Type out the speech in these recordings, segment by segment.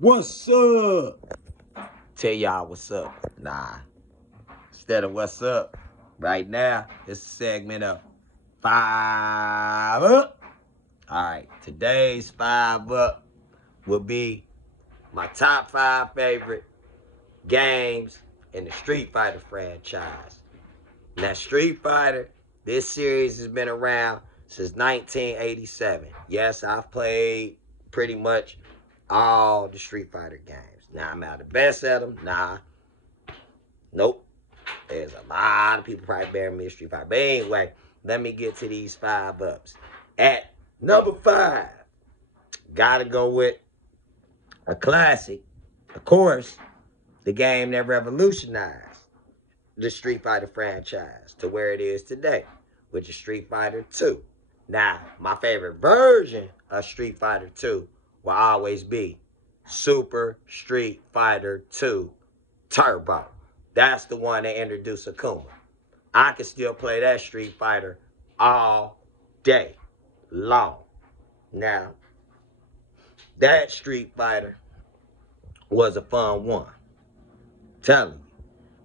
What's up? Tell y'all what's up. Nah. Instead of what's up, right now, it's a segment of 5 Up. Alright, today's 5 Up will be my top 5 favorite games in the Street Fighter franchise. Now, Street Fighter, this series has been around since 1987. Yes, I've played pretty much all the Street Fighter games. Now, am I the best at them? Nah. Nope. There's a lot of people probably bearing me a Street Fighter. But anyway, let me get to these 5 ups. At number 5, gotta go with a classic. Of course, the game that revolutionized the Street Fighter franchise to where it is today, which is Street Fighter 2. Now, my favorite version of Street Fighter 2 will always be Super Street Fighter 2 Turbo. That's the one that introduced Akuma. I can still play that Street Fighter all day long. Now, that Street Fighter was a fun one. Telling you,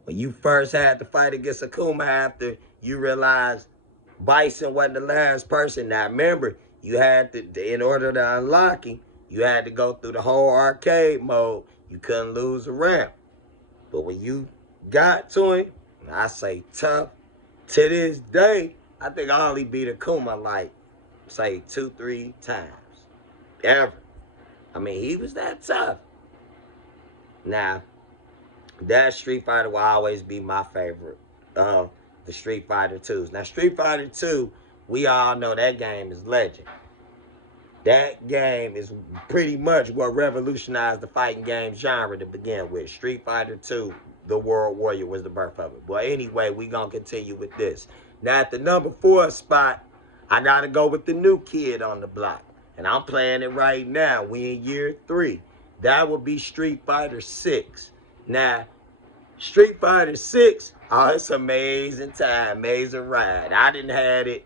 when you first had to fight against Akuma after you realized Bison wasn't the last person. Now remember, you had to, in order to unlock him, you had to go through the whole arcade mode. You couldn't lose a round. But when you got to him, I say tough, to this day, I think I only beat Akuma like, say, 2-3 times. Ever. I mean, he was that tough. Now, that Street Fighter will always be my favorite of the Street Fighter 2s. Now, Street Fighter 2, we all know that game is legend. That game is pretty much what revolutionized the fighting game genre to begin with. Street Fighter 2, the World Warrior was the birth of it. But anyway, we're going to continue with this. Now, at the number 4 spot, I got to go with the new kid on the block. And I'm playing it right now. We in year 3. That would be Street Fighter 6. Now, Street Fighter 6, oh, it's amazing time, amazing ride. I didn't had it,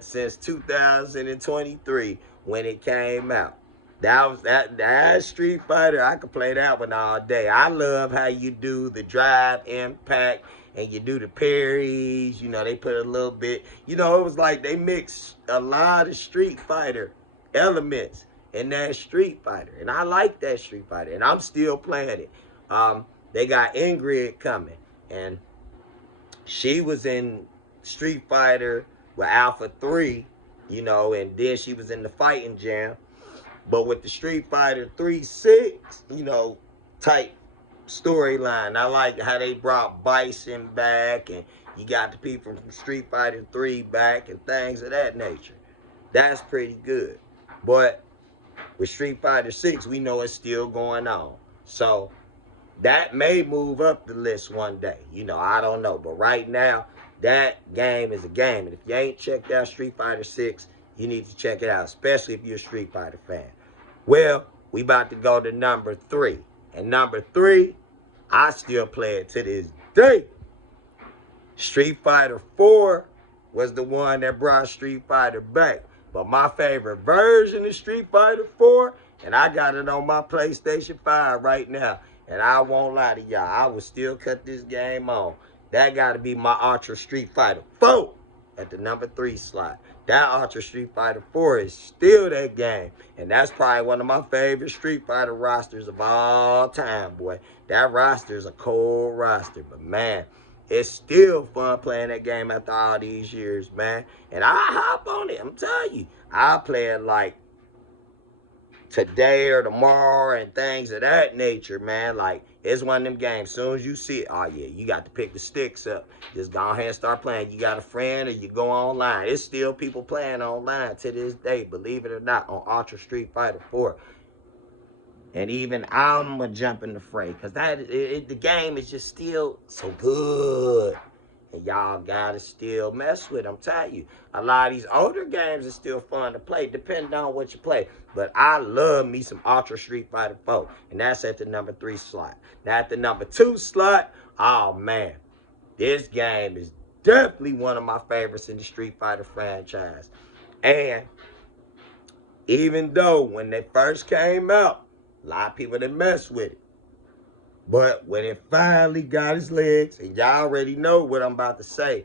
since 2023 when it came out. That Street Fighter, I could play that one all day. I love how you do the drive, impact, and you do the parries. You know, they put a little bit, it was like they mixed a lot of Street Fighter elements in that Street Fighter. And I like that Street Fighter, and I'm still playing it. They got Ingrid coming, and she was in Street Fighter with Alpha 3, and then she was in the Fighting Jam. But with the Street Fighter 3-6, type storyline, I like how they brought Bison back, and you got the people from Street Fighter 3 back and things of that nature. That's pretty good. But with Street Fighter 6, we know it's still going on. So that may move up the list one day. I don't know. But right now, that game is a game. And if you ain't checked out Street Fighter 6, you need to check it out, especially if you're a Street Fighter fan. Well, we about to go to number 3. And number 3, I still play it to this day. Street Fighter 4 was the one that brought Street Fighter back. But my favorite version of Street Fighter 4, and I got it on my PlayStation 5 right now, and I won't lie to y'all, I will still cut this game on. That got to be my Ultra Street Fighter 4 at the number 3 slot. That Ultra Street Fighter 4 is still that game. And that's probably one of my favorite Street Fighter rosters of all time, boy. That roster is a cold roster. But, man, it's still fun playing that game after all these years, man. And I hop on it. I'm telling you. I play it like today or tomorrow and things of that nature, man. Like, it's one of them games. As soon as you see it, oh, yeah, you got to pick the sticks up. Just go ahead and start playing. You got a friend or you go online. It's still people playing online to this day, believe it or not, on Ultra Street Fighter 4. And even I'm going to jump in the fray because the game is just still so good. And y'all got to still mess with it. I'm telling you, a lot of these older games are still fun to play, depending on what you play. But I love me some Ultra Street Fighter 4. And that's at the number 3 slot. Now, at the number 2 slot, oh, man. This game is definitely one of my favorites in the Street Fighter franchise. And even though when they first came out, A lot of people didn't mess with it. But when it finally got its legs, and y'all already know what I'm about to say,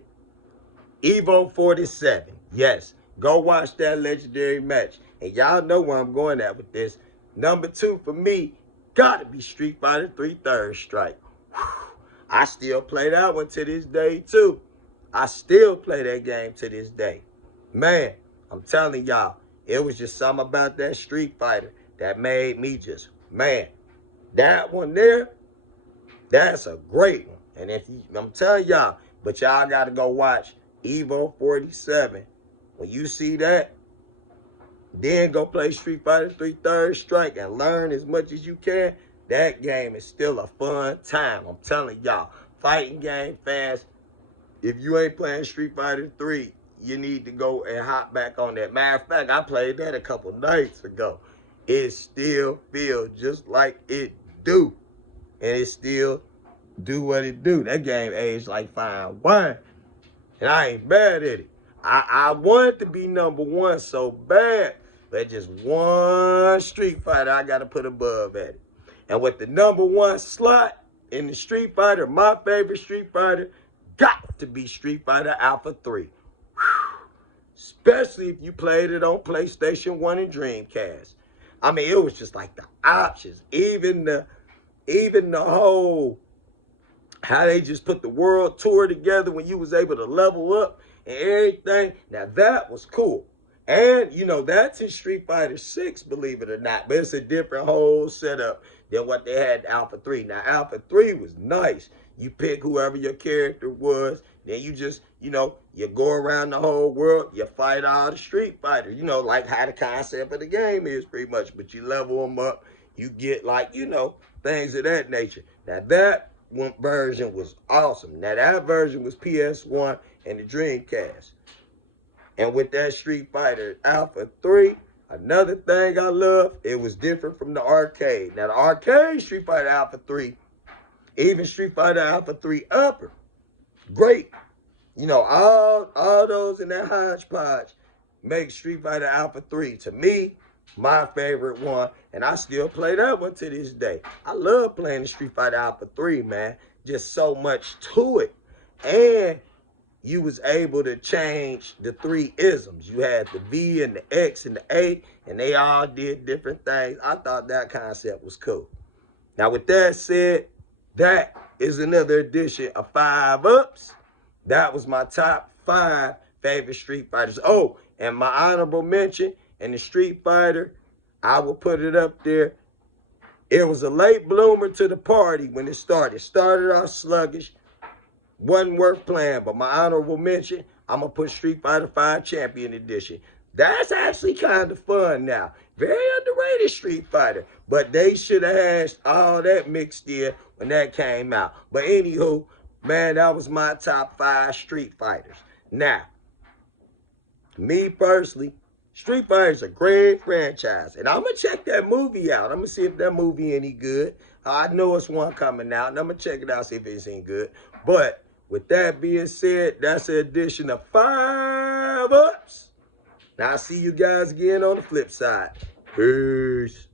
Evo 47, yes, go watch that legendary match. And y'all know where I'm going at with this. Number 2 for me, gotta be Street Fighter 3 Third Strike. Whew. I still play that one to this day too. I still play that game to this day. Man, I'm telling y'all, it was just something about that Street Fighter that made me just, man, that one there, that's a great one. And I'm telling y'all, but y'all got to go watch Evo 47. When you see that, then go play Street Fighter 3 Third Strike and learn as much as you can. That game is still a fun time. I'm telling y'all, fighting game fans, if you ain't playing Street Fighter 3, you need to go and hop back on that. Matter of fact, I played that a couple nights ago. It still feels just like it do. And it still do what it do. That game aged like fine wine. And I ain't bad at it. I wanted to be number 1 so bad. But just one Street Fighter I got to put above at it. And with the number 1 slot in the Street Fighter, my favorite Street Fighter, got to be Street Fighter Alpha 3. Whew. Especially if you played it on PlayStation 1 and Dreamcast. I mean, it was just like the options. Even the whole, how they just put the world tour together when you was able to level up and everything. Now, that was cool. And, you know, that's in Street Fighter 6, believe it or not. But it's a different whole setup than what they had in Alpha 3. Now, Alpha 3 was nice. You pick whoever your character was. Then you just, you know, you go around the whole world. You fight all the Street Fighters. You know, like how the concept of the game is pretty much. But you level them up. You get, like, you know, things of that nature. Now, that one version was awesome. Now, that version was PS1 and the Dreamcast. And with that Street Fighter Alpha 3, another thing I love, it was different from the arcade. Now, the arcade Street Fighter Alpha 3, even Street Fighter Alpha 3 Upper, great. You know, all those in that hodgepodge make Street Fighter Alpha 3, to me, my favorite one. And I still play that one to this day. I love playing the Street Fighter Alpha 3, man. Just so much to it. And you was able to change the 3 isms. You had the V and the X and the A, and they all did different things. I thought that concept was cool. Now, with that said, that is another edition of 5-Ups. That was my top 5 favorite Street Fighters. Oh, and my honorable mention in the Street Fighter, I will put it up there. It was a late bloomer to the party when it started. It started off sluggish. Wasn't worth playing, but my honorable mention, I'm going to put Street Fighter 5 Champion Edition. That's actually kind of fun now. Very underrated Street Fighter, but they should have had all that mixed in when that came out. But anywho, man, that was my top 5 Street Fighters. Now, me personally, Street Fighter is a great franchise, and I'm going to check that movie out. I'm going to see if that movie any good. I know it's one coming out, and I'm going to check it out, see if it's any good. But with that being said, that's an edition of 5-Ups. Now, I'll see you guys again on the flip side. Peace.